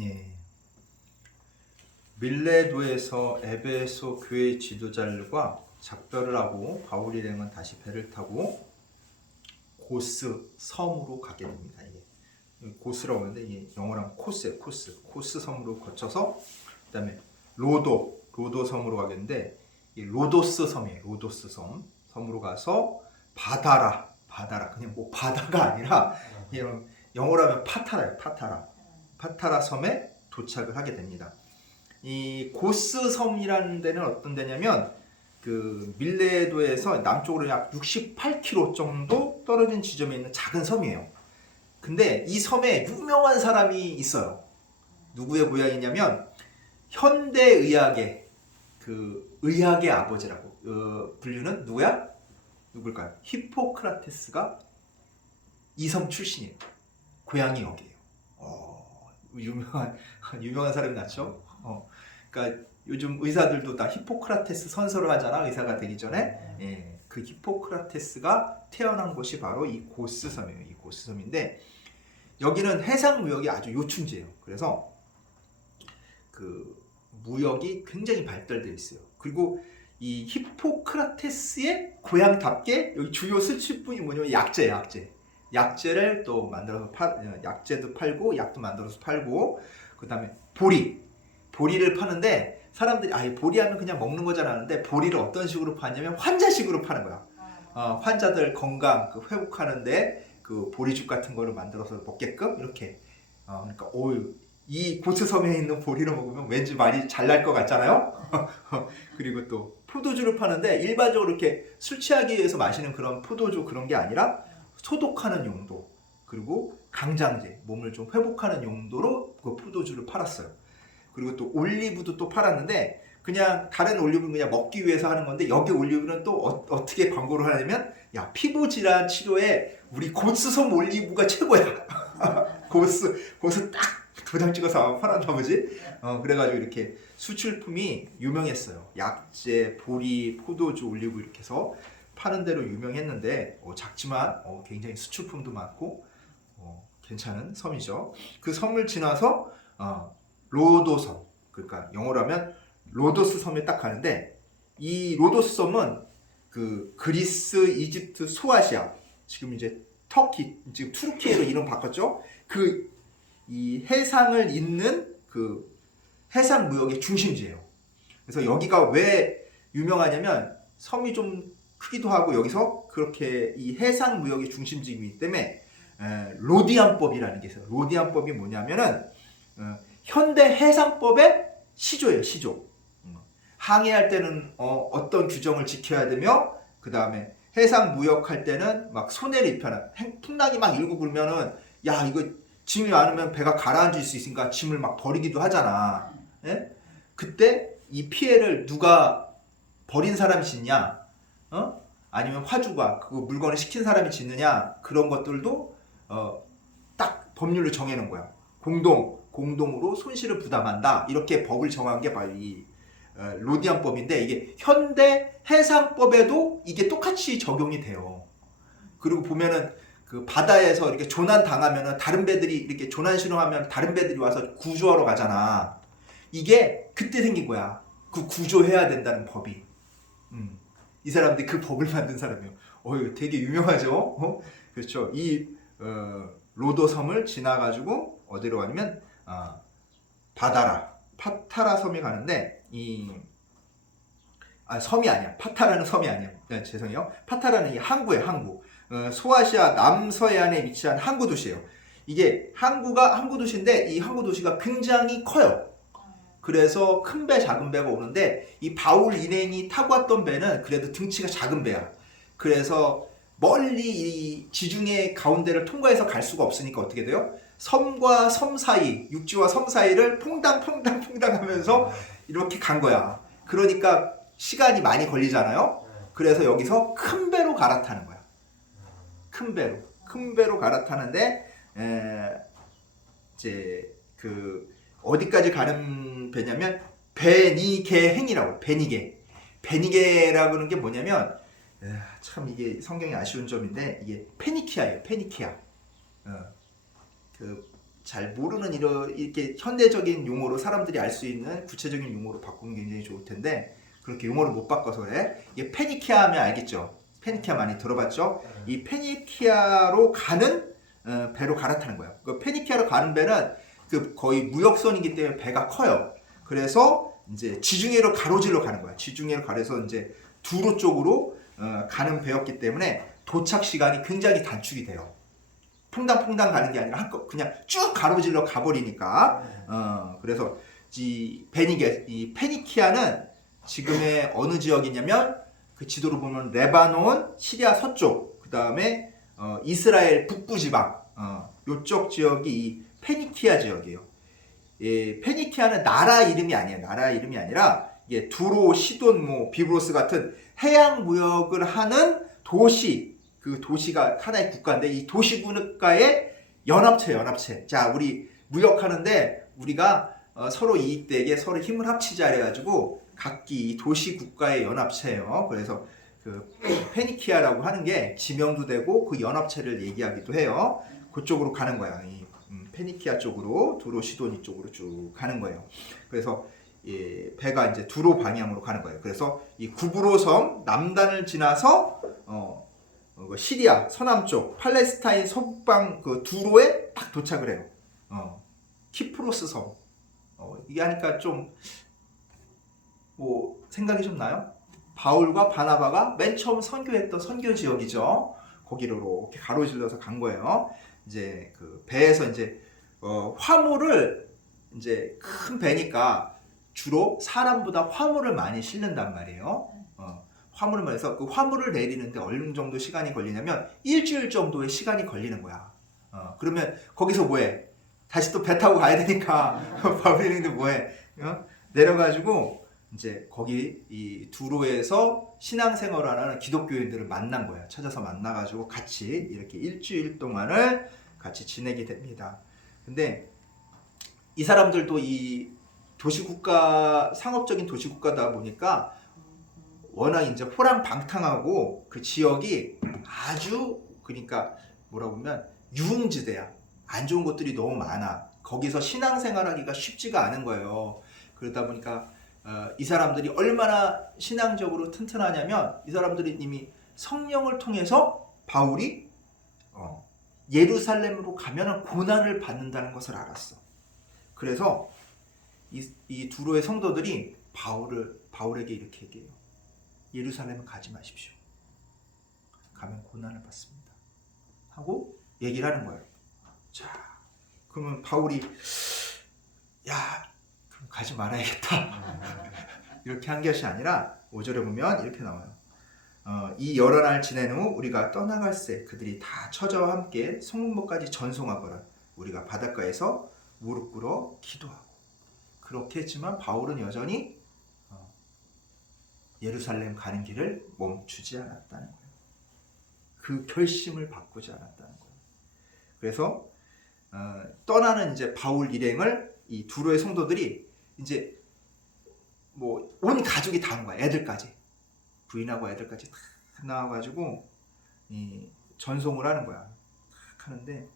예. 밀레도에서 에베소 교회 지도자들과 작별을 하고 바울 일행은 다시 배를 타고 고스 섬으로 가게 됩니다. 이게 고스라고 하는데 이게 영어로 하면 코스예요. 코스 섬으로 거쳐서 그다음에 로도 섬으로 가겠는데 이 로도스 섬이에요. 로도스 섬으로 가서 바다라 그냥 뭐 바다가 아니라 이런 영어로 하면 파타라 섬에 도착을 하게 됩니다. 이 고스 섬이라는 데는 어떤 데냐면 그 밀레도에서 남쪽으로 약 68km 정도 떨어진 지점에 있는 작은 섬이에요. 근데 이 섬에 유명한 사람이 있어요. 누구의 고향이냐면 현대의학의 그 의학의 아버지라고 불리는 누굴까요? 히포크라테스가 이 섬 출신이에요. 고향이 여기예요. 유명한 사람이 났죠. 그러니까 요즘 의사들도 다 히포크라테스 선서를 하잖아. 의사가 되기 전에. 예, 그 히포크라테스가 태어난 곳이 바로 이 고스 섬이에요. 이 고스 섬인데 여기는 해상 무역이 아주 요충지예요. 그래서 그 무역이 굉장히 발달되어 있어요. 그리고 이 히포크라테스의 고향답게 여기 주요 수출품이 뭐냐면 약재를 또 만들어서 약재도 팔고 약도 만들어서 팔고 그다음에 보리를 파는데 사람들이 보리하면 그냥 먹는 거잖아 하는데 보리를 어떤 식으로 파냐면 환자식으로 파는 거야. 환자들 건강 회복하는데 그 보리죽 같은 거를 만들어서 먹게끔 이렇게. 그러니까 이 고스섬에 있는 보리를 먹으면 왠지 많이 잘 날 것 같잖아요. 그리고 또 포도주를 파는데 일반적으로 이렇게 술 취하기 위해서 마시는 그런 포도주 그런 게 아니라 소독하는 용도 그리고 강장제 몸을 좀 회복하는 용도로 그 포도주를 팔았어요. 그리고 또 올리브도 또 팔았는데 그냥 다른 올리브는 그냥 먹기 위해서 하는 건데 여기 올리브는 또 어떻게 광고를 하냐면 야 피부 질환 치료에 우리 고스섬 올리브가 최고야. 고스 딱 도장 찍어서 팔았나 보지. 그래가지고 이렇게 수출품이 유명했어요. 약재, 보리, 포도주, 올리브 이렇게 해서 파는 대로 유명했는데 작지만 굉장히 수출품도 많고 괜찮은 섬이죠. 그 섬을 지나서 로도섬, 그러니까 영어로 하면 로도스 섬에 딱 가는데 이 로도스 섬은 그 그리스, 이집트, 소아시아 지금 이제 지금 투르키예로 이름 바꿨죠. 이 해상을 잇는 그 해상 무역의 중심지예요. 그래서 여기가 왜 유명하냐면 섬이 좀 크기도 하고 여기서 그렇게 이 해상 무역의 중심지이기 때문에 로디안법이라는 게 있어요. 로디안법이 뭐냐면은 현대 해상법의 시조예요. 시조. 항해할 때는 어떤 규정을 지켜야 되며 그 다음에 해상 무역할 때는 막 손해를 입혀라. 풍랑이 막 일고 불면은 야 이거 짐이 많으면 배가 가라앉을 수 있으니까 짐을 막 버리기도 하잖아. 예? 그때 이 피해를 누가 버린 사람이 짓냐? 아니면 화주가 그 물건을 시킨 사람이 짓느냐? 그런 것들도 딱 법률로 정해놓은 거야. 공동으로 손실을 부담한다. 이렇게 법을 정한 게 바로 이 로디안법인데 이게 현대 해상법에도 이게 똑같이 적용이 돼요. 그리고 보면은 그 바다에서 이렇게 조난 당하면은 다른 배들이 이렇게 조난 신호하면 다른 배들이 와서 구조하러 가잖아. 이게 그때 생긴 거야. 그 구조해야 된다는 법이. 이 사람들이 그 법을 만든 사람이에요. 이거 되게 유명하죠. 그렇죠. 이 로도섬을 지나가지고 어디로 가냐면 파타라 섬에 가는데 섬이 아니야. 파타라는 섬이 아니야. 네, 죄송해요. 파타라는 이 항구예요. 항구. 소아시아 남서해안에 위치한 항구 도시예요. 이게 항구 도시인데 이 항구 도시가 굉장히 커요. 그래서 큰 배, 작은 배가 오는데 이 바울 일행이 타고 왔던 배는 그래도 등치가 작은 배야. 그래서 멀리 이 지중해 가운데를 통과해서 갈 수가 없으니까 어떻게 돼요? 섬과 섬 사이, 육지와 섬 사이를 퐁당 하면서 이렇게 간 거야. 그러니까 시간이 많이 걸리잖아요. 그래서 여기서 큰 배로 갈아타는 거야. 큰 배로 갈아타는데 이제 그 어디까지 가는 배냐면 베니게행이라고. 베니게라고 하는 게 뭐냐면 참 이게 성경이 아쉬운 점인데 이게 페니키아예요. 그 잘 모르는 이렇게 현대적인 용어로 사람들이 알 수 있는 구체적인 용어로 바꾸면 굉장히 좋을 텐데 그렇게 용어를 못 바꿔서 그래. 이게 페니키아 하면 알겠죠? 페니키아 많이 들어봤죠? 이 페니키아로 가는 배로 갈아타는 거예요. 그 페니키아로 가는 배는 그 거의 무역선이기 때문에 배가 커요. 그래서 이제 지중해로 가로질러 가는 거야. 지중해로 가려서 이제 두로 쪽으로 가는 배였기 때문에 도착 시간이 굉장히 단축이 돼요. 퐁당퐁당 가는 게 아니라 그냥 쭉 가로질러 가버리니까. 그래서 이 페니키아는 지금의 어느 지역이냐면 그 지도로 보면 레바논, 시리아 서쪽, 그 다음에 이스라엘 북부 지방, 요쪽 지역이 이 페니키아 지역이에요. 예, 페니키아는 나라 이름이 아니에요. 나라 이름이 아니라 이게 두로, 시돈, 뭐 비브로스 같은 해양 무역을 하는 도시, 그 도시가 하나의 국가인데 이 도시 국가의 연합체. 자, 우리 무역하는데 우리가 서로 이익되게 서로 힘을 합치자 해가지고 각기 도시 국가의 연합체예요. 그래서 그 페니키아라고 하는 게 지명도 되고 그 연합체를 얘기하기도 해요. 그쪽으로 가는 거야. 이 페니키아 쪽으로 두로 시도니 쪽으로 쭉 가는 거예요. 그래서 배가 이제 두로 방향으로 가는 거예요. 그래서 이 구브로 섬 남단을 지나서 시리아 서남쪽 팔레스타인 서북방 그 두로에 딱 도착을 해요. 키프로스 섬. 이게 하니까 좀 뭐 생각이 좀 나요? 바울과 바나바가 맨 처음 선교했던 선교 지역이죠. 거기로 이렇게 가로질러서 간 거예요. 이제 그 배에서 이제 화물을 이제 큰 배니까 주로 사람보다 화물을 많이 실는단 말이에요. 화물을 말해서 그 화물을 내리는데 어느 정도 시간이 걸리냐면 일주일 정도의 시간이 걸리는 거야. 그러면 거기서 뭐해? 다시 또 배 타고 가야 되니까 바울이는데 뭐해? 내려가지고 이제 거기 이 두로에서 신앙생활하는 기독교인들을 만난 거야. 찾아서 만나가지고 같이 이렇게 일주일 동안을 같이 지내게 됩니다. 근데 이 사람들도 이 도시국가, 상업적인 도시국가다 보니까 워낙 이제 호랑방탕하고 그 지역이 아주 그러니까 뭐라고 보면 유흥지대야. 안 좋은 것들이 너무 많아. 거기서 신앙생활하기가 쉽지가 않은 거예요. 그러다 보니까 이 사람들이 얼마나 신앙적으로 튼튼하냐면 이 사람들이 이미 성령을 통해서 바울이 예루살렘으로 가면 고난을 받는다는 것을 알았어. 그래서 이 두로의 성도들이 바울에게 이렇게 얘기해요. 예루살렘은 가지 마십시오. 가면 고난을 받습니다. 하고 얘기를 하는 거예요. 자, 그러면 바울이 그럼 가지 말아야겠다. 이렇게 한 것이 아니라 5절에 보면 이렇게 나와요. 이 여러 날 지낸 후 우리가 떠나갈새 그들이 다 처자와 함께 성문보까지 전송하거라. 우리가 바닷가에서 무릎 꿇어 기도하고. 그렇게 했지만 바울은 여전히 예루살렘 가는 길을 멈추지 않았다는 거예요. 그 결심을 바꾸지 않았다는 거예요. 그래서 떠나는 이제 바울 일행을 이 두로의 성도들이 이제 뭐 온 가족이 다 온 거야. 애들까지, 부인하고 애들까지 다 나와가지고 이 전송을 하는 거야. 딱 하는데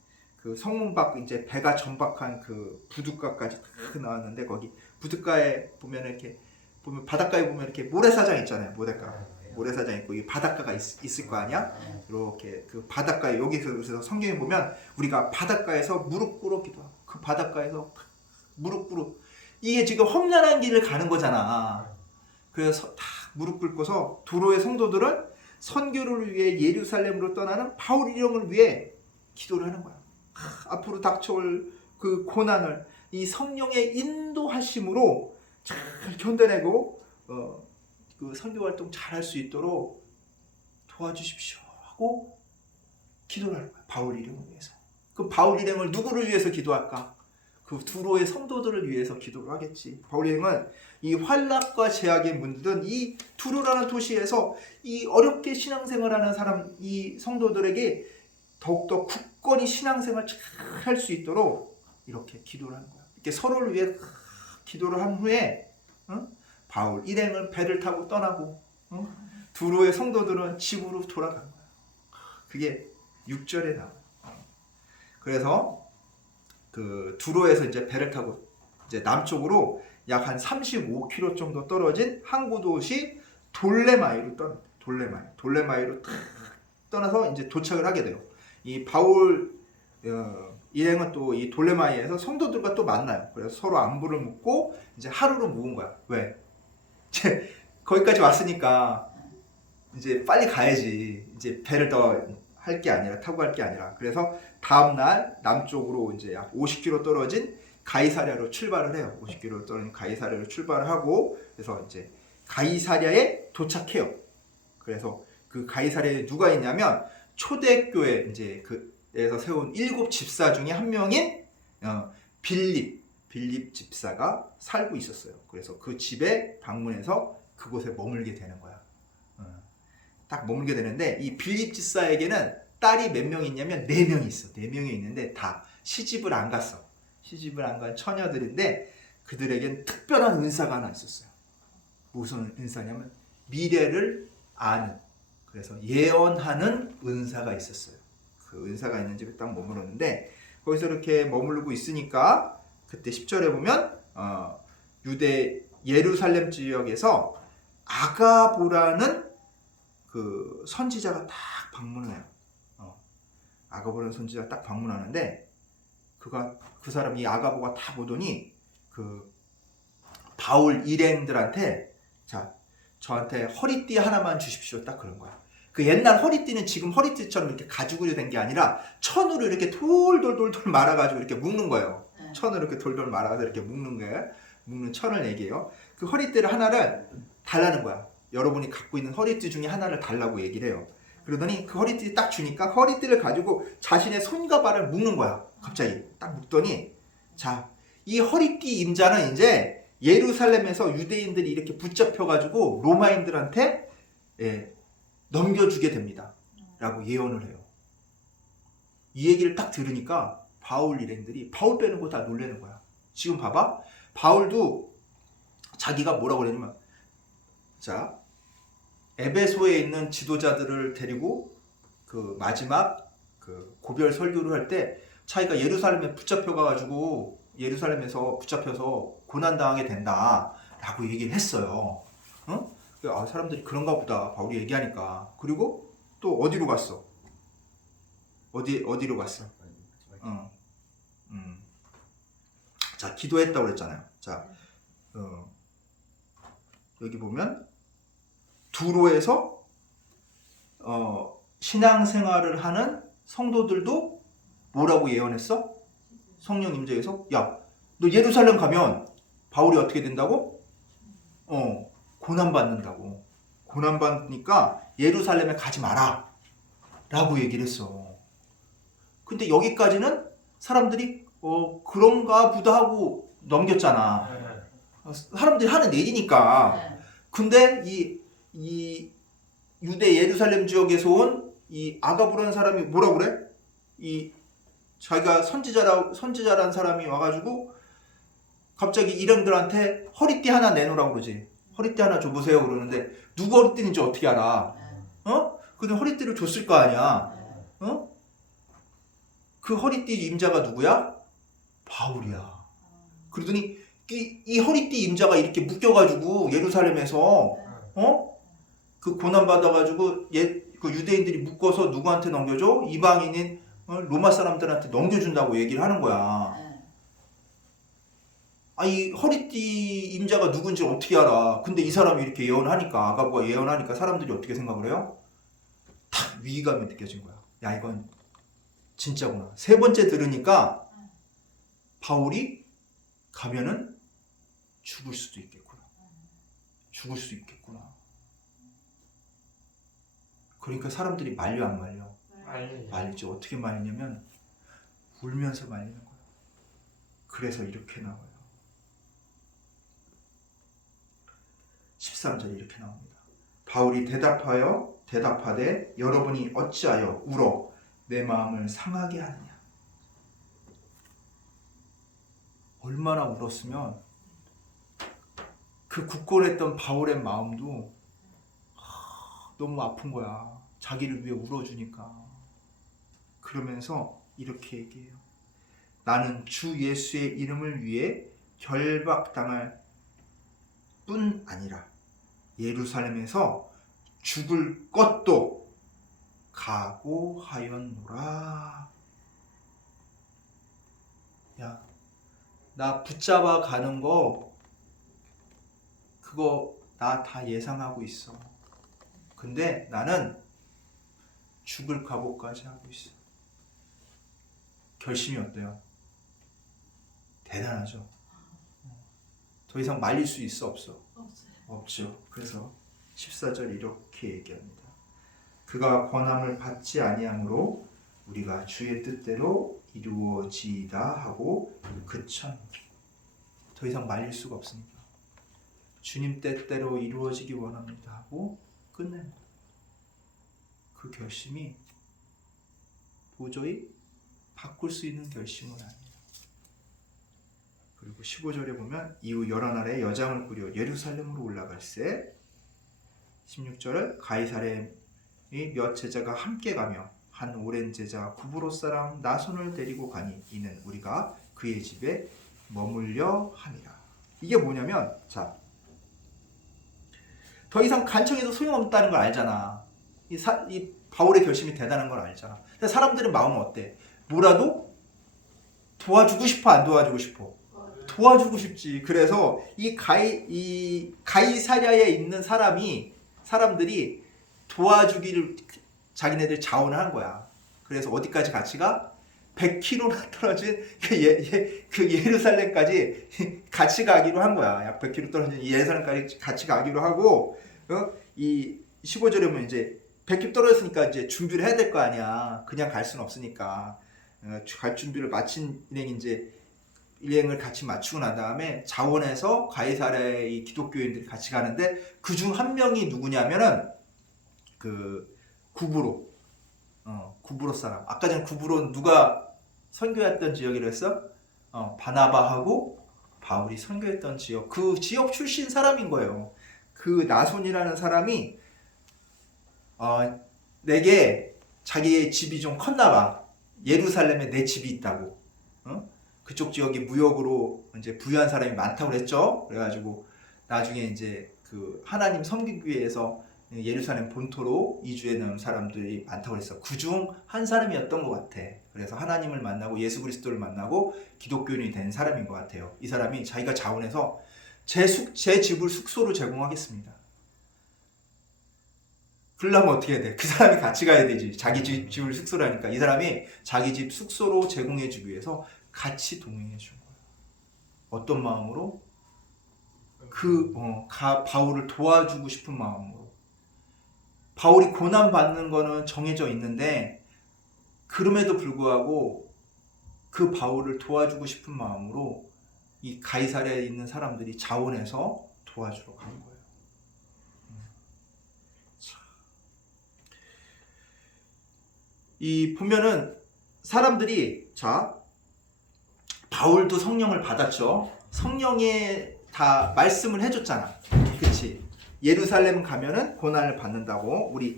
그 성문 밖 이제 배가 전박한 그 부둣가까지 딱 나왔는데 거기 부둣가에 보면 이렇게 보면 바닷가에 보면 이렇게 모래사장 있잖아요. 모래사장 있고 이 바닷가가 있을 거 아니야? 이렇게 그 바닷가에 여기서 성경에 보면 우리가 바닷가에서 무릎 꿇어 기도하고 그 바닷가에서 무릎 꿇어 이게 지금 험난한 길을 가는 거잖아. 그래서 다 무릎 꿇고서 두로의 성도들은 선교를 위해 예루살렘으로 떠나는 바울 일행을 위해 기도를 하는 거야. 앞으로 닥쳐올 그 고난을 이 성령의 인도하심으로 잘 견뎌내고 그 선교 활동 잘 할 수 있도록 도와주십시오 하고 기도를 하는 거야. 바울 일행을 위해서. 그 바울 일행을 누구를 위해서 기도할까? 그 두로의 성도들을 위해서 기도를 하겠지. 바울 일행은 이 환락과 제약에 물든 이 두로라는 도시에서 이 어렵게 신앙생활하는 사람, 이 성도들에게 더욱더 굳건히 신앙생활 잘 할 수 있도록 이렇게 기도를 하는 거야. 이렇게 서로를 위해 기도를 한 후에 바울 일행은 배를 타고 떠나고 두로의 성도들은 집으로 돌아간 거야. 그게 6절에 나와요. 그래서 그 두로에서 이제 배를 타고 이제 남쪽으로 약 한 35km 정도 떨어진 항구 도시 돌레마이로 돌레마이로 탁 떠나서 이제 도착을 하게 돼요. 이 바울 일행은 또 이 돌레마이에서 성도들과 또 만나요. 그래서 서로 안부를 묻고 이제 하루를 묵은 거야. 왜? 이제 거기까지 왔으니까 이제 빨리 가야지. 이제 배를 더 할 게 아니라 타고 갈 게 아니라. 그래서 다음 날 남쪽으로 이제 약 50km 떨어진 가이사랴로 출발을 해요. 50km 떨어진 가이사랴로 출발을 하고 그래서 이제 가이사랴에 도착해요. 그래서 그 가이사랴에 누가 있냐면 초대교회 이제 그에서 세운 7 집사 중에 한 명인 빌립 집사가 살고 있었어요. 그래서 그 집에 방문해서 그곳에 머물게 되는 거야. 딱 머물게 되는데 이 빌립 집사에게는 딸이 몇 명 있냐면 4명이 있어. 4명이 있는데 다 시집을 안 갔어. 시집을 안 간 처녀들인데 그들에겐 특별한 은사가 하나 있었어요. 무슨 은사냐면 미래를 아는, 그래서 예언하는 은사가 있었어요. 그 은사가 있는 집에 딱 머물렀는데 거기서 이렇게 머무르고 있으니까 그때 10절에 보면 유대 예루살렘 지역에서 아가보라는 그 선지자가 딱 방문을 해요. 아가보라는 선지자가 딱 방문하는데 그 사람이 아가보가 다 보더니 그 바울 일행들한테 자 저한테 허리띠 하나만 주십시오. 딱 그런 거야. 그 옛날 허리띠는 지금 허리띠처럼 이렇게 가죽으로 된 게 아니라 천으로 이렇게 돌돌돌돌 말아가지고 이렇게 묶는 거예요. 천으로 이렇게 돌돌 말아서 이렇게 묶는 거예요. 묶는 천을 얘기해요. 그 허리띠를 하나를 달라는 거야. 여러분이 갖고 있는 허리띠 중에 하나를 달라고 얘기를 해요. 그러더니 그 허리띠 딱 주니까 허리띠를 가지고 자신의 손과 발을 묶는 거야. 갑자기 딱 묶더니 자, 이 허리띠 임자는 이제 예루살렘에서 유대인들이 이렇게 붙잡혀가지고 로마인들한테 넘겨주게 됩니다. 라고 예언을 해요. 이 얘기를 딱 들으니까 바울 일행들이 바울 빼는 거 다 놀라는 거야. 지금 봐봐. 바울도 자기가 뭐라고 그러냐면 자 에베소에 있는 지도자들을 데리고 그 마지막 그 고별 설교를 할 때 자기가 예루살렘에 붙잡혀가지고 예루살렘에서 붙잡혀서 고난당하게 된다라고 얘기를 했어요. 사람들이 그런가 보다 바울이 얘기하니까. 그리고 또 어디로 갔어? 어디로 갔어? 자 기도했다고 그랬잖아요. 자 여기 보면 두로에서 신앙생활을 하는 성도들도 뭐라고 예언했어? 성령 임재에서 야, 너 예루살렘 가면 바울이 어떻게 된다고? 고난 받는다고. 고난 받으니까 예루살렘에 가지 마라 라고 얘기를 했어. 근데 여기까지는 사람들이 그런가 보다 하고 넘겼잖아. 사람들이 하는 얘기니까. 근데 이 유대 예루살렘 지역에서 온 이 아가부라는 사람이 뭐라고 그래? 이 자기가 선지자라는 사람이 와가지고 갑자기 일행들한테 허리띠 하나 내놓으라고 그러지. 허리띠 하나 줘보세요 그러는데 누구 허리띠인지 어떻게 알아? 근데 허리띠를 줬을 거 아니야. 그 허리띠 임자가 누구야? 바울이야. 그러더니 이 허리띠 임자가 이렇게 묶여가지고 예루살렘에서 그 고난 받아가지고 그 유대인들이 묶어서 누구한테 넘겨줘? 이방인인 로마 사람들한테 넘겨준다고 얘기를 하는 거야. 이 허리띠 임자가 누군지 어떻게 알아? 근데 이 사람이 이렇게 예언하니까 아가보가 예언하니까 사람들이 어떻게 생각을 해요? 탁 위기감이 느껴진 거야. 야 이건 진짜구나. 3번째 들으니까 바울이 가면은 죽을 수도 있겠구나. 죽을 수 있겠구나. 그러니까 사람들이 말려 안 말려? 말리지. 어떻게 말리냐면 울면서 말리는 거야. 그래서 이렇게 나와요. 13절에 이렇게 나옵니다. 바울이 대답하되 여러분이 어찌하여 울어 내 마음을 상하게 하느냐. 얼마나 울었으면 그 굳건했던 바울의 마음도 너무 아픈 거야. 자기를 위해 울어주니까. 그러면서 이렇게 얘기해요. 나는 주 예수의 이름을 위해 결박당할 뿐 아니라 예루살렘에서 죽을 것도 각오하였노라. 야, 나 붙잡아 가는 거 그거 나 다 예상하고 있어. 근데 나는 죽을 각오까지 하고 있어. 결심이 어때요? 대단하죠? 더 이상 말릴 수 있어 없어? 없죠. 그래서 14절 이렇게 얘기합니다. 그가 권함을 받지 아니함으로 우리가 주의 뜻대로 이루어지이다 하고 그천. 더 이상 말릴 수가 없습니다. 주님 뜻대로 이루어지기 원합니다 하고 끝냅니다. 그 결심이 도저히 바꿀 수 있는 결심은 아니에요. 그리고 15절에 보면 이후 여러 날에 여장을 꾸려 예루살렘으로 올라갈새 16절을 가이사랴의 몇 제자가 함께 가며 한 오랜 제자 구브로 사람 나손을 데리고 가니 이는 우리가 그의 집에 머물려 함이라. 이게 뭐냐면 자, 더 이상 간청해도 소용없다는 걸 알잖아. 이 바울의 결심이 대단한 걸 알잖아. 근데 사람들의 마음은 어때? 뭐라도 도와주고 싶어 안 도와주고 싶어? 도와주고 싶지. 그래서 이 가이사랴에 있는 사람들이 도와주기를 자기네들 자원을 한 거야. 그래서 어디까지 같이 가? 100km나 떨어진 그 예루살렘까지 같이 가기로 한 거야. 약 100km 떨어진 예루살렘까지 같이 가기로 하고, 이 15절에 보면 이제 100km 떨어졌으니까 이제 준비를 해야 될 거 아니야. 그냥 갈 수는 없으니까. 갈 준비를 마친 일행을 같이 맞추고 난 다음에 자원해서 가이사랴의 기독교인들이 같이 가는데 그중 한 명이 누구냐면은 그 구브로 사람. 아까 전에 구브로 누가 선교했던 지역이라 했어? 바나바하고 바울이 선교했던 지역. 그 지역 출신 사람인 거예요. 그 나손이라는 사람이 내게 자기의 집이 좀 컸나 봐. 예루살렘에 내 집이 있다고. 그쪽 지역이 무역으로 이제 부유한 사람이 많다고 그랬죠. 그래가지고 나중에 이제 그 하나님 섬기기 위해서 예루살렘 본토로 이주해 놓은 사람들이 많다고 그랬어. 그중 한 사람이었던 것 같아. 그래서 하나님을 만나고 예수 그리스도를 만나고 기독교인이 된 사람인 것 같아요. 이 사람이 자기가 자원해서 제 집을 숙소로 제공하겠습니다. 그러려면 어떻게 해야 돼? 그 사람이 같이 가야 되지. 자기 집을 숙소로 하니까 이 사람이 자기 집 숙소로 제공해 주기 위해서 같이 동행해 준 거예요. 어떤 마음으로? 바울을 도와주고 싶은 마음으로. 바울이 고난받는 거는 정해져 있는데 그럼에도 불구하고 그 바울을 도와주고 싶은 마음으로 이 가이사랴에 있는 사람들이 자원해서 도와주러 간 거예요. 이 보면은 사람들이 바울도 성령을 받았죠. 성령에 다 말씀을 해줬잖아. 그치? 예루살렘 가면은 고난을 받는다고. 우리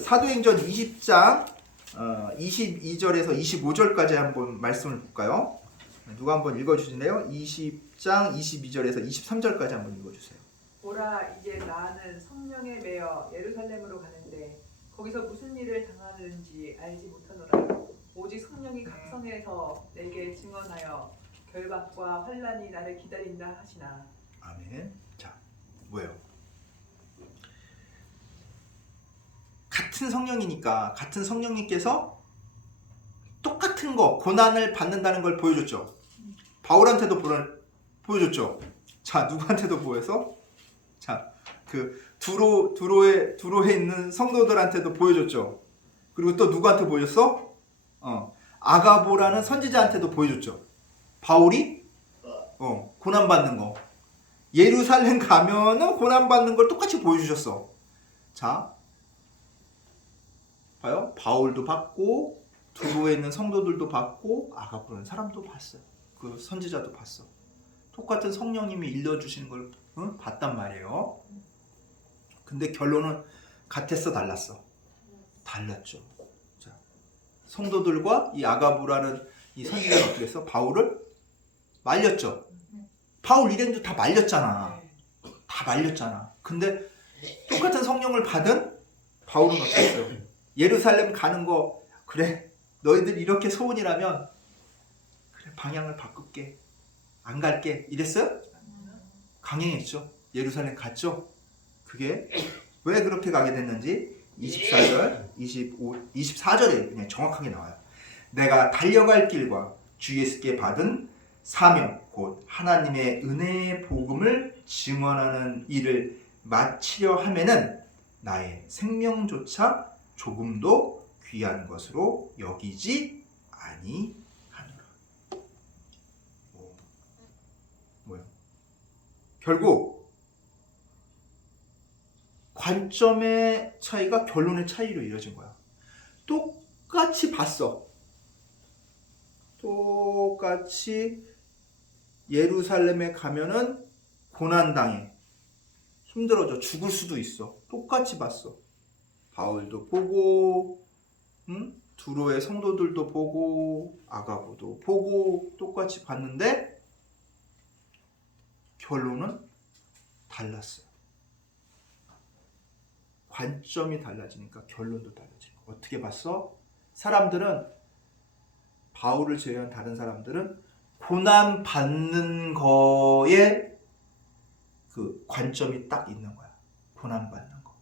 사도행전 20장 22절에서 25절까지 한번 말씀을 볼까요? 누가 한번 읽어주실래요? 20장 22절에서 23절까지 한번 읽어주세요. 보라, 이제 나는 성령에 매여 예루살렘으로 가는데 거기서 무슨 일을 당하는지 알지 못하노라. 오직 성령이 각성해서 내게 증언하여 결박과 환난이 나를 기다린다 하시나. 아멘. 자, 뭐예요? 같은 성령이니까 같은 성령님께서 똑같은 거 고난을 받는다는 걸 보여줬죠. 바울한테도 보여줬죠. 자, 누구한테도 보여서? 자, 그 두로에 있는 성도들한테도 보여줬죠. 그리고 또 누구한테 보여줬어? 아가보라는 선지자한테도 보여줬죠. 바울이 고난받는 거. 예루살렘 가면은 고난받는 걸 똑같이 보여주셨어. 자, 봐요. 바울도 받고 두로에 있는 성도들도 받고 아가보라는 사람도 봤어요. 그 선지자도 봤어. 똑같은 성령님이 일러주시는 걸 봤단 말이에요. 근데 결론은 같았어, 달랐어? 달랐죠. 자, 성도들과 이 아가보라는 이 선지자는 어떻게 했어? 바울을 말렸죠. 바울 일행도 다 말렸잖아. 네. 다 말렸잖아. 근데 똑같은 성령을 받은 바울은 어떻게 했어요? 예루살렘 가는 거 그래 너희들 이렇게 소원이라면 그래 방향을 바꿀게 안 갈게 이랬어요? 강행했죠. 예루살렘 갔죠. 그게 왜 그렇게 가게 됐는지 24절, 24절에 그냥 정확하게 나와요. 내가 달려갈 길과 주 예수께 받은 사명 곧 하나님의 은혜의 복음을 증언하는 일을 마치려 하면은 나의 생명조차 조금도 귀한 것으로 여기지 아니하노라. 뭐야? 결국 관점의 차이가 결론의 차이로 이어진 거야. 똑같이 봤어. 똑같이 예루살렘에 가면은 고난당해. 힘들어져. 죽을 수도 있어. 똑같이 봤어. 바울도 보고, 두로의 성도들도 보고, 아가보도 보고, 똑같이 봤는데, 결론은 달랐어요. 관점이 달라지니까 결론도 달라지고. 어떻게 봤어? 사람들은, 바울을 제외한 다른 사람들은, 고난 받는 거에 그 관점이 딱 있는 거야. 고난 받는 거.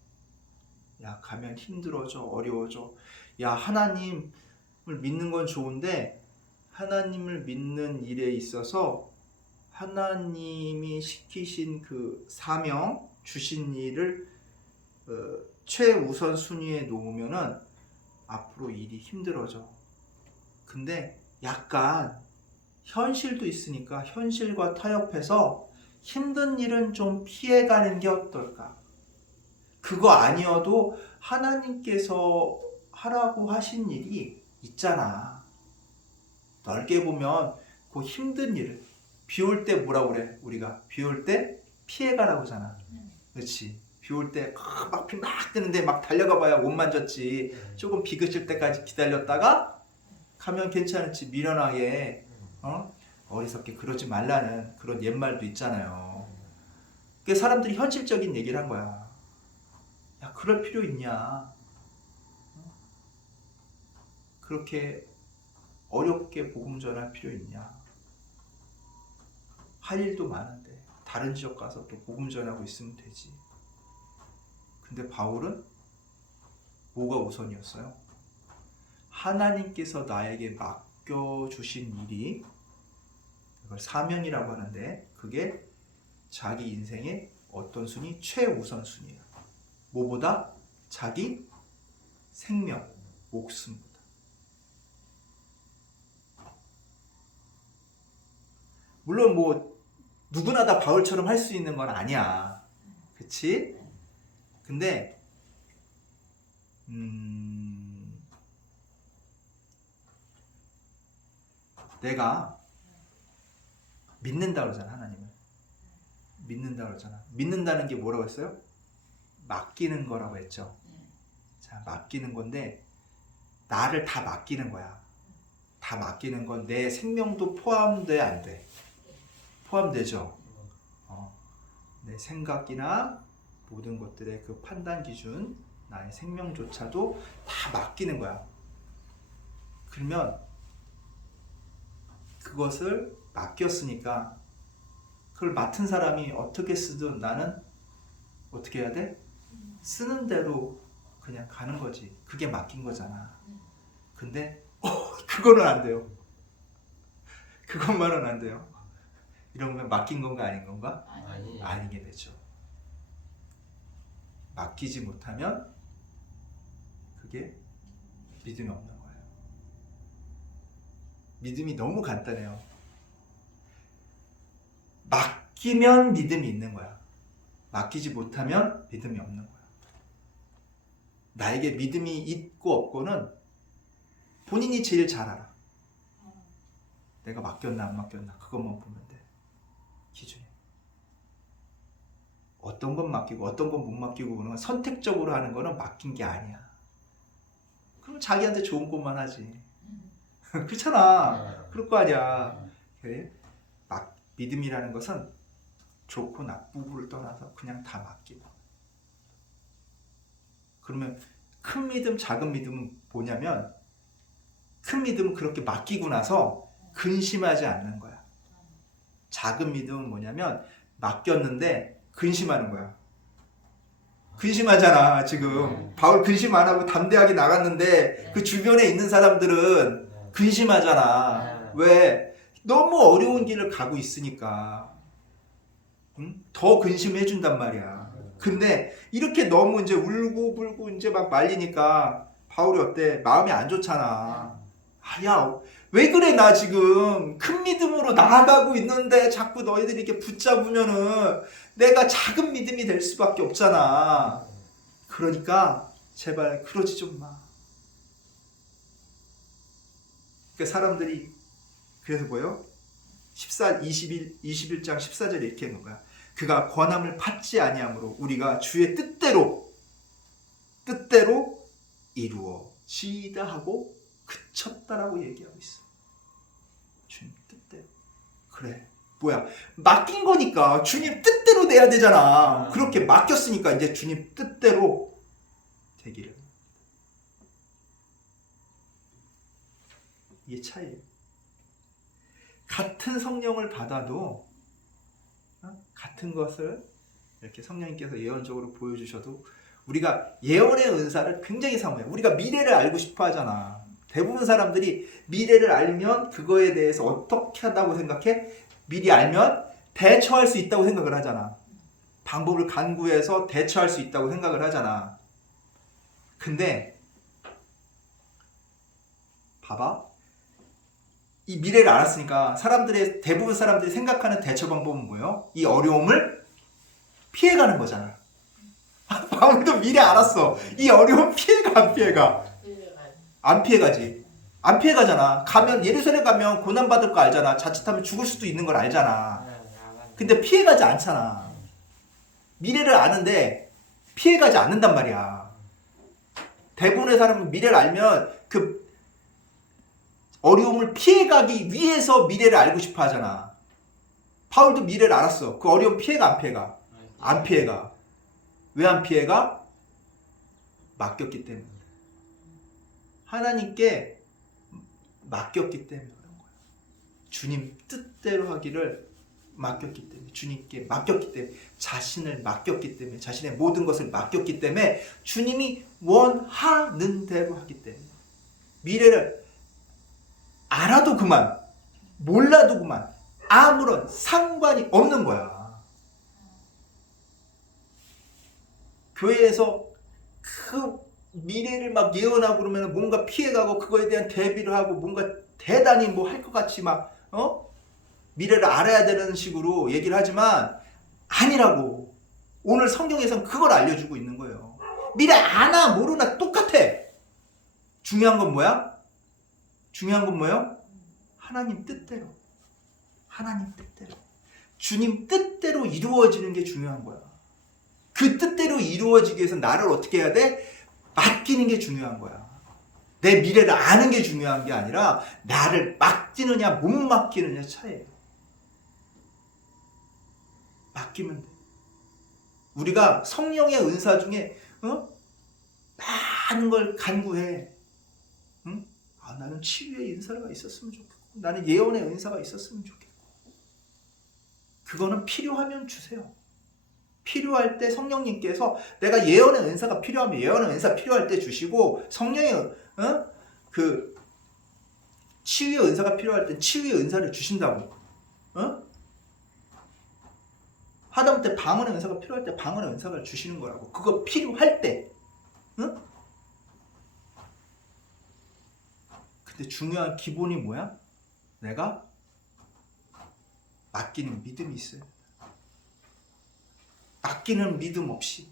야, 가면 힘들어져, 어려워져. 야, 하나님을 믿는 건 좋은데 하나님을 믿는 일에 있어서 하나님이 시키신 그 사명, 주신 일을 최우선 순위에 놓으면은 앞으로 일이 힘들어져. 근데 약간 현실도 있으니까 현실과 타협해서 힘든 일은 좀 피해가는 게 어떨까? 그거 아니어도 하나님께서 하라고 하신 일이 있잖아. 넓게 보면 그 힘든 일을 비 올 때 뭐라고 그래? 우리가 비 올 때 피해가라고 하잖아. 그렇지? 비 올 때 막 비 막 뜨는데 막 달려가 봐야 못 만졌지. 조금 비 그칠 때까지 기다렸다가 가면 괜찮을지 미련하게 어리석게 그러지 말라는 그런 옛말도 있잖아요. 그 사람들이 현실적인 얘기를 한 거야. 야, 그럴 필요 있냐? 그렇게 어렵게 복음 전할 필요 있냐? 할 일도 많은데 다른 지역 가서 또 복음 전하고 있으면 되지. 근데 바울은 뭐가 우선이었어요? 하나님께서 나에게 맡겨주신 일이 그걸 사명이라고 하는데 그게 자기 인생의 어떤 순위? 최우선 순위예요. 뭐보다? 자기 생명, 목숨보다. 물론 뭐 누구나 다 바울처럼 할 수 있는 건 아니야. 그치? 근데 내가 믿는다 그러잖아, 하나님을. 믿는다 그러잖아. 믿는다는 게 뭐라고 했어요? 맡기는 거라고 했죠. 자, 맡기는 건데 나를 다 맡기는 거야. 다 맡기는 건 내 생명도 포함돼 안 돼? 포함되죠. 내 생각이나 모든 것들의 그 판단 기준, 나의 생명조차도 다 맡기는 거야. 그러면 그것을 맡겼으니까 그걸 맡은 사람이 어떻게 쓰든 나는 어떻게 해야 돼? 쓰는 대로 그냥 가는 거지. 그게 맡긴 거잖아. 근데 그거는 안 돼요. 그것만은 안 돼요. 이러면 맡긴 건가 아닌 건가? 아니게 되죠. 맡기지 못하면 그게 믿음이 없는 거예요. 믿음이 너무 간단해요. 맡기면 믿음이 있는 거야. 맡기지 못하면 믿음이 없는 거야. 나에게 믿음이 있고 없고는 본인이 제일 잘 알아. 내가 맡겼나 안 맡겼나 그것만 보면 돼. 기준이. 어떤 건 맡기고 어떤 건 못 맡기고 그러는 건 선택적으로 하는 거는 맡긴 게 아니야. 그럼 자기한테 좋은 것만 하지. 그렇잖아. 그럴 거 아니야. 그래? 믿음이라는 것은 좋고 나쁘고를 떠나서 그냥 다 맡기고. 그러면 큰 믿음, 작은 믿음은 뭐냐면 큰 믿음은 그렇게 맡기고 나서 근심하지 않는 거야. 작은 믿음은 뭐냐면 맡겼는데 근심하는 거야. 근심하잖아 지금. 바울 근심 안 하고 담대하게 나갔는데 그 주변에 있는 사람들은 근심하잖아. 왜? 너무 어려운 길을 가고 있으니까. 응? 더 근심해 준단 말이야. 근데 이렇게 너무 이제 울고 불고 이제 막 말리니까 바울이 어때? 마음이 안 좋잖아. 아, 야, 왜 그래? 나 지금 큰 믿음으로 나아가고 있는데 자꾸 너희들이 이렇게 붙잡으면은 내가 작은 믿음이 될 수밖에 없잖아. 그러니까 제발 그러지 좀 마. 그러니까 사람들이 그래서 뭐요? 21장 14절에 이렇게 하는 거야. 그가 권함을 받지 아니함으로 우리가 주의 뜻대로 이루어지다 하고 그쳤다라고 얘기하고 있어. 주님 뜻대로. 그래. 뭐야? 맡긴 거니까 주님 뜻대로 돼야 되잖아. 그렇게 맡겼으니까 이제 주님 뜻대로 되기를. 이게 차이예요. 같은 성령을 받아도 같은 것을 이렇게 성령님께서 예언적으로 보여주셔도 우리가 예언의 은사를 굉장히 사모해요. 우리가 미래를 알고 싶어 하잖아. 대부분 사람들이 미래를 알면 그거에 대해서 어떻게 한다고 생각해? 미리 알면 대처할 수 있다고 생각을 하잖아. 방법을 간구해서 대처할 수 있다고 생각을 하잖아. 근데 봐봐. 이 미래를 알았으니까 대부분 사람들이 생각하는 대처 방법은 뭐예요? 이 어려움을 피해가는 거잖아. 바울도 미래 알았어. 이 어려움 피해가 안 피해가? 안 피해가지. 안 피해가잖아. 예루살렘 가면 고난받을 거 알잖아. 자칫하면 죽을 수도 있는 걸 알잖아. 근데 피해가지 않잖아. 미래를 아는데 피해가지 않는단 말이야. 대부분의 사람은 미래를 알면 그 어려움을 피해가기 위해서 미래를 알고 싶어 하잖아. 바울도 미래를 알았어. 그 어려움 피해가 안 피해가? 안 피해가. 왜 안 피해가? 맡겼기 때문에. 하나님께 맡겼기 때문에 그런 거야. 주님 뜻대로 하기를 맡겼기 때문에. 주님께 맡겼기 때문에. 자신을 맡겼기 때문에. 자신의 모든 것을 맡겼기 때문에 주님이 원하는 대로 하기 때문에. 미래를 알아도 그만, 몰라도 그만, 아무런 상관이 없는 거야. 교회에서 그 미래를 막 예언하고 그러면 뭔가 피해가고 그거에 대한 대비를 하고 뭔가 대단히 뭐 할 것 같이 미래를 알아야 되는 식으로 얘기를 하지만 아니라고. 오늘 성경에서는 그걸 알려주고 있는 거예요. 미래 아나 모르나 똑같아. 중요한 건 뭐야? 하나님 뜻대로. 하나님 뜻대로. 주님 뜻대로 이루어지는 게 중요한 거야. 그 뜻대로 이루어지기 위해서 나를 어떻게 해야 돼? 맡기는 게 중요한 거야. 내 미래를 아는 게 중요한 게 아니라 나를 맡기느냐 못 맡기느냐 차이예요. 맡기면 돼. 우리가 성령의 은사 중에 많은 걸 간구해. 응? 나는 치유의 은사가 있었으면 좋겠고 나는 예언의 은사가 있었으면 좋겠고 그거는 필요하면 주세요. 필요할 때 성령님께서 내가 예언의 은사가 필요하면 예언의 은사 필요할 때 주시고 성령의 그 치유의 은사가 필요할 때 치유의 은사를 주신다고. 하다못해 방언의 은사가 필요할 때 방언의 은사를 주시는 거라고. 그거 필요할 때. 근데 중요한 기본이 뭐야? 내가 맡기는 믿음이 있어요. 맡기는 믿음 없이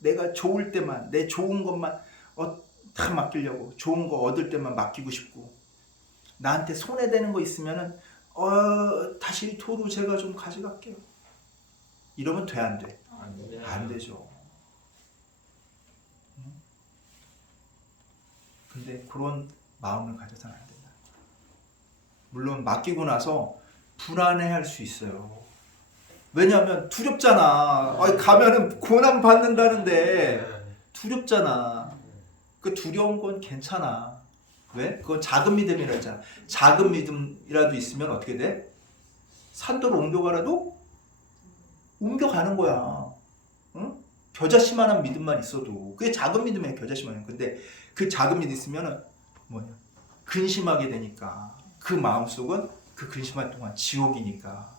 내가 좋을 때만 내 좋은 것만 다 맡기려고 좋은 거 얻을 때만 맡기고 싶고 나한테 손해되는 거 있으면은 다시 도로 제가 좀 가져갈게요. 이러면 돼 안 돼? 안 되죠. 근데 그런 마음을 가져서는 안 된다. 물론 맡기고 나서 불안해할 수 있어요. 왜냐하면 두렵잖아. 가면은 고난 받는다는데 두렵잖아. 그 두려운 건 괜찮아. 왜? 그건 작은 믿음이라 했잖아. 작은 믿음이라도 있으면 어떻게 돼? 산도를 옮겨가라도 옮겨가는 거야. 응? 겨자씨만한 믿음만 있어도 그게 작은 믿음이야. 겨자씨만한. 근데 그 작은 믿음 있으면은 뭐냐? 근심하게 되니까 그 마음속은 그 근심할 동안 지옥이니까.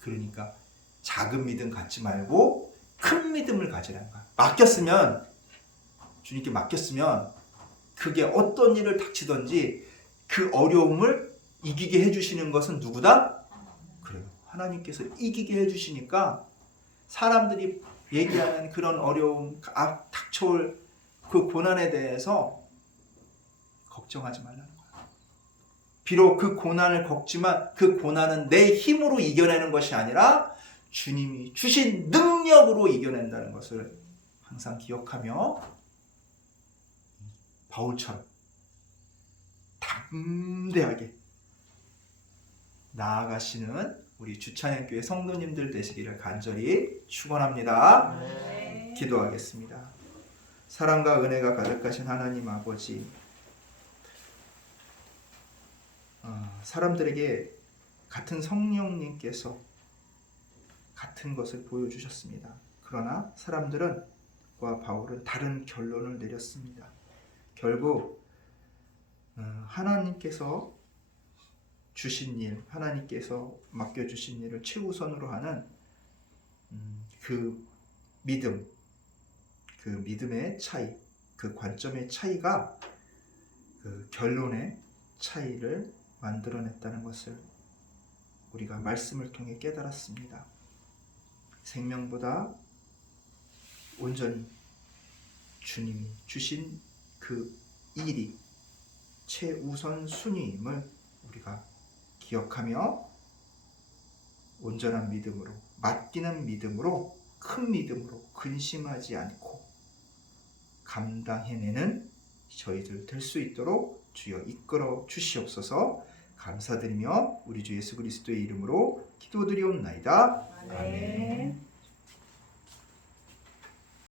그러니까 작은 믿음 갖지 말고 큰 믿음을 가지라는 거야. 맡겼으면 주님께 맡겼으면 그게 어떤 일을 닥치든지 그 어려움을 이기게 해주시는 것은 누구다? 그래요. 하나님께서 이기게 해주시니까 사람들이 얘기하는 그런 어려움, 닥쳐올 그 고난에 대해서 걱정하지 말라는 거야. 비록 그 고난을 겪지만 그 고난은 내 힘으로 이겨내는 것이 아니라 주님이 주신 능력으로 이겨낸다는 것을 항상 기억하며 바울처럼 담대하게 나아가시는 우리 주찬양교회 성도님들 되시기를 간절히 축원합니다. 네. 기도하겠습니다. 사랑과 은혜가 가득하신 하나님 아버지, 사람들에게 같은 성령님께서 같은 것을 보여주셨습니다. 그러나 사람들은 바울은 다른 결론을 내렸습니다. 결국 하나님께서 주신 일, 하나님께서 맡겨주신 일을 최우선으로 하는 그 믿음, 그 믿음의 차이, 그 관점의 차이가 그 결론의 차이를 만들어냈다는 것을 우리가 말씀을 통해 깨달았습니다. 생명보다 온전히 주님이 주신 그 일이 최우선 순위임을 우리가 기억하며 온전한 믿음으로, 맡기는 믿음으로, 큰 믿음으로 근심하지 않고 감당해내는 저희들 될 수 있도록 주여 이끌어 주시옵소서. 감사드리며 우리 주 예수 그리스도의 이름으로 기도드리옵나이다. 아멘.